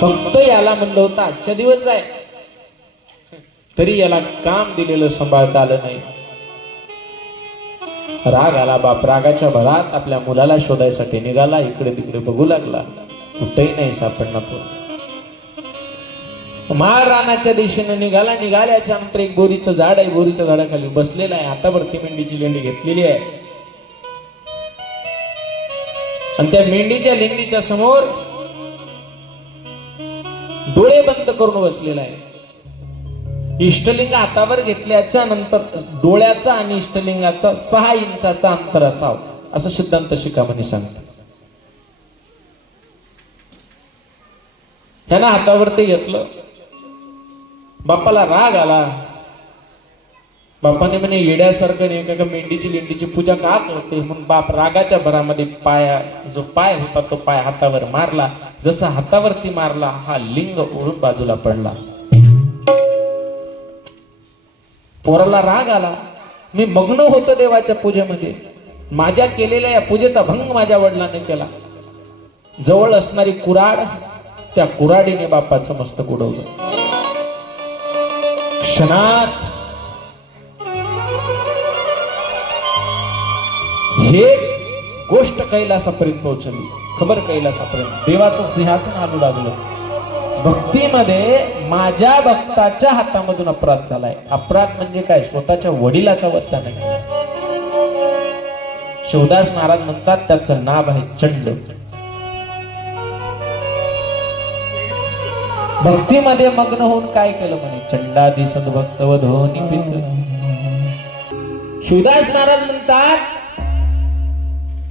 फक्त याला म्हणलं होतं आजच्या दिवस आहे, तरी याला काम दिलेलं सांभाळता आलं नाही. राग आला. बाप रागाच्या भरात आपल्या मुलाला शोधायसाठी निघाला. इकडे तिकडे बघू लागला, कुठेही नाही सापडणार. महाराणाच्या दिशेने निघाल्याच्या नंतर एक बोरीचं झाड आहे, बोरीच्या झाडाखाली बसलेला आहे, हातावरती मेंढीची लेंडी घेतलेली आहे आणि त्या मेंढीच्या लेंडीच्या समोर डोळे बंद करून बसलेला आहे. इष्टलिंग हातावर घेतल्याच्या नंतर डोळ्याचा आणि इष्टलिंगाचा 6 इंचाचा अंतर असावं, असं सिद्धांत शिखामणी सांगतात. ह्यानं हातावरती घेतलं. बापाला राग आला. बापाने म्हणे येड्यासारखं नाही का मेंढीची लेंडीची पूजा का करते म्हणून बाप रागाच्या भरामध्ये जो पाय होता तो पाय हातावर मारला. जसा हातावरती मारला हा लिंग ओढून बाजूला पडला. पोराला राग आला. मी मग्न होतो देवाच्या पूजेमध्ये, माझ्या केलेल्या या पूजेचा भंग माझ्या वडिलांनी केला. जवळ असणारी कुऱ्हाड, त्या कुऱ्हाडीने बापाचं मस्तक उडवलं. क्षणात हे गोष्ट कैलासापर्यंत पोहोचली. खबर कैलासापर्यंत देवाचं सिंहासन हालू लागलं. भक्तीमध्ये माझ्या भक्ताच्या हातामधून अपराध झालाय. अपराध म्हणजे काय? स्वतःच्या वडिलाचा वध त्याने केला. शिवदास महाराज म्हणतात त्याचं नाव आहे चंड. भक्तीमध्ये मग्न होऊन काय केलं म्हणे? चंडादी सद्भक्त वधोनी पित. शिवदास महाराज म्हणतात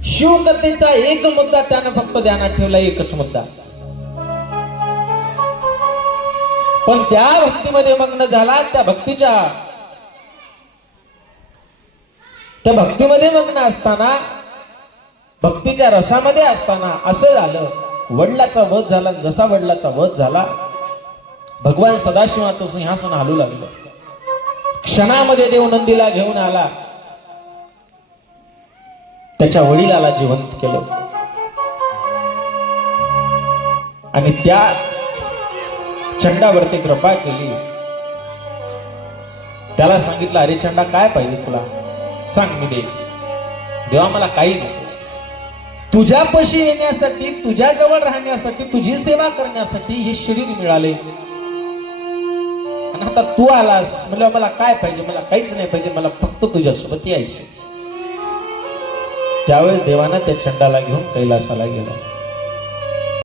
शिवकथेचा एक मुद्दा त्यानं फक्त ध्यानात ठेवला, एकच मुद्दा. पण त्या भक्तीमध्ये मग्न झाला. त्या भक्तीमध्ये मग्न असताना, भक्तीच्या रसामध्ये असताना असं झालं, वडिलाचा वध झाला. जसा वडिलाचा वध झाला भगवान सदाशिवाचं सिंहासन हालू लागलं. क्षणामध्ये देव नंदीला घेऊन आला, त्याच्या वडिलाला जिवंत केलं आणि त्या चंडावरती कृपा केली. त्याला सांगितलं, अरे चंडा काय पाहिजे तुला सांग, मी दे. देवा मला काही नको. तुझ्यापाशी येण्यासाठी, तुझ्या जवळ राहण्यासाठी, तुझी सेवा करण्यासाठी हे शरीर मिळाले आणि आता तू आलास म्हणजे मला काय पाहिजे? मला काहीच नाही पाहिजे, मला फक्त तुझ्यासोबत यायचं. त्यावेळेस देवानं त्या चंडाला घेऊन कैलासाला गेला.